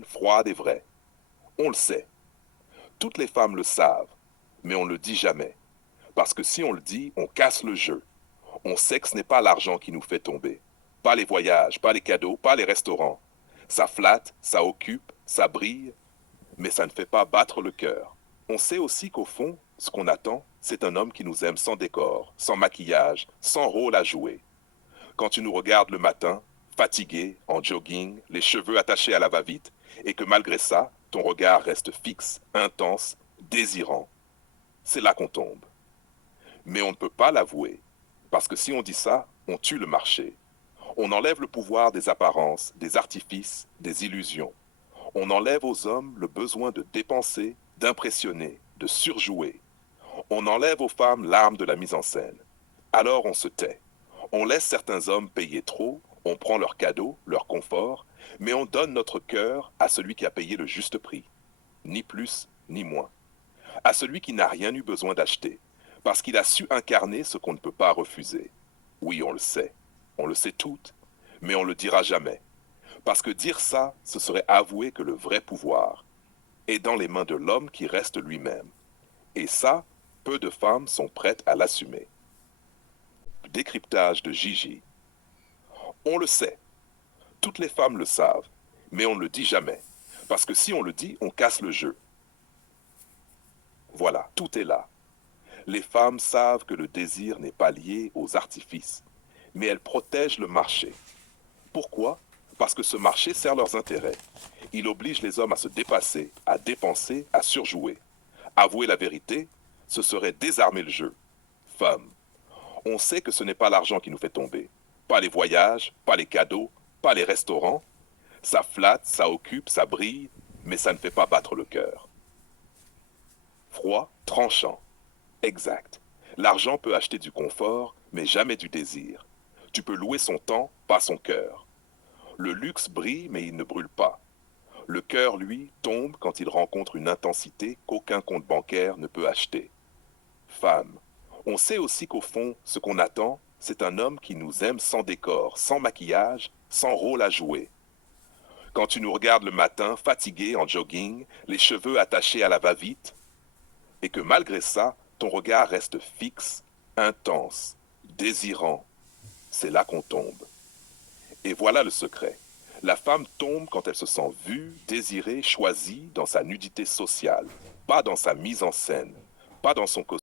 américaine, froide et vraie. On le sait. Toutes les femmes le savent, mais on ne le dit jamais. Parce que si on le dit, on casse le jeu. On sait que ce n'est pas l'argent qui nous fait tomber. Pas les voyages, pas les cadeaux, pas les restaurants. Ça flatte, ça occupe, ça brille, mais ça ne fait pas battre le cœur. On sait aussi qu'au fond, ce qu'on attend, c'est un homme qui nous aime sans décor, sans maquillage, sans rôle à jouer. Quand tu nous regardes le matin, fatigué, en jogging, les cheveux attachés à la va-vite, et que malgré ça, ton regard reste fixe, intense, désirant, c'est là qu'on tombe. Mais on ne peut pas l'avouer, parce que si on dit ça, on tue le marché. On enlève le pouvoir des apparences, des artifices, des illusions. On enlève aux hommes le besoin de dépenser, d'impressionner, de surjouer. On enlève aux femmes l'arme de la mise en scène. Alors on se tait. On laisse certains hommes payer trop, on prend leurs cadeaux, leur confort, mais on donne notre cœur à celui qui a payé le juste prix. Ni plus, ni moins. À celui qui n'a rien eu besoin d'acheter, parce qu'il a su incarner ce qu'on ne peut pas refuser. Oui, on le sait toutes, mais on ne le dira jamais. Parce que dire ça, ce serait avouer que le vrai pouvoir est dans les mains de l'homme qui reste lui-même. Et ça, peu de femmes sont prêtes à l'assumer. Décryptage de Gigi. On le sait, toutes les femmes le savent, mais on ne le dit jamais. Parce que si on le dit, on casse le jeu. Voilà, tout est là. Les femmes savent que le désir n'est pas lié aux artifices, mais elles protègent le marché. Pourquoi? Parce que ce marché sert leurs intérêts. Il oblige les hommes à se dépasser, à dépenser, à surjouer. Avouer la vérité, ce serait désarmer le jeu. Femmes, on sait que ce n'est pas l'argent qui nous fait tomber. Pas les voyages, pas les cadeaux, pas les restaurants. Ça flatte, ça occupe, ça brille, mais ça ne fait pas battre le cœur. Froid, tranchant. Exact. L'argent peut acheter du confort, mais jamais du désir. Tu peux louer son temps, pas son cœur. Le luxe brille, mais il ne brûle pas. Le cœur, lui, tombe quand il rencontre une intensité qu'aucun compte bancaire ne peut acheter. Femme, on sait aussi qu'au fond, ce qu'on attend, c'est un homme qui nous aime sans décor, sans maquillage, sans rôle à jouer. Quand tu nous regardes le matin, fatigué, en jogging, les cheveux attachés à la va-vite, et que malgré ça, ton regard reste fixe, intense, désirant, c'est là qu'on tombe. Et voilà le secret. La femme tombe quand elle se sent vue, désirée, choisie dans sa nudité sociale, pas dans sa mise en scène, pas dans son costume.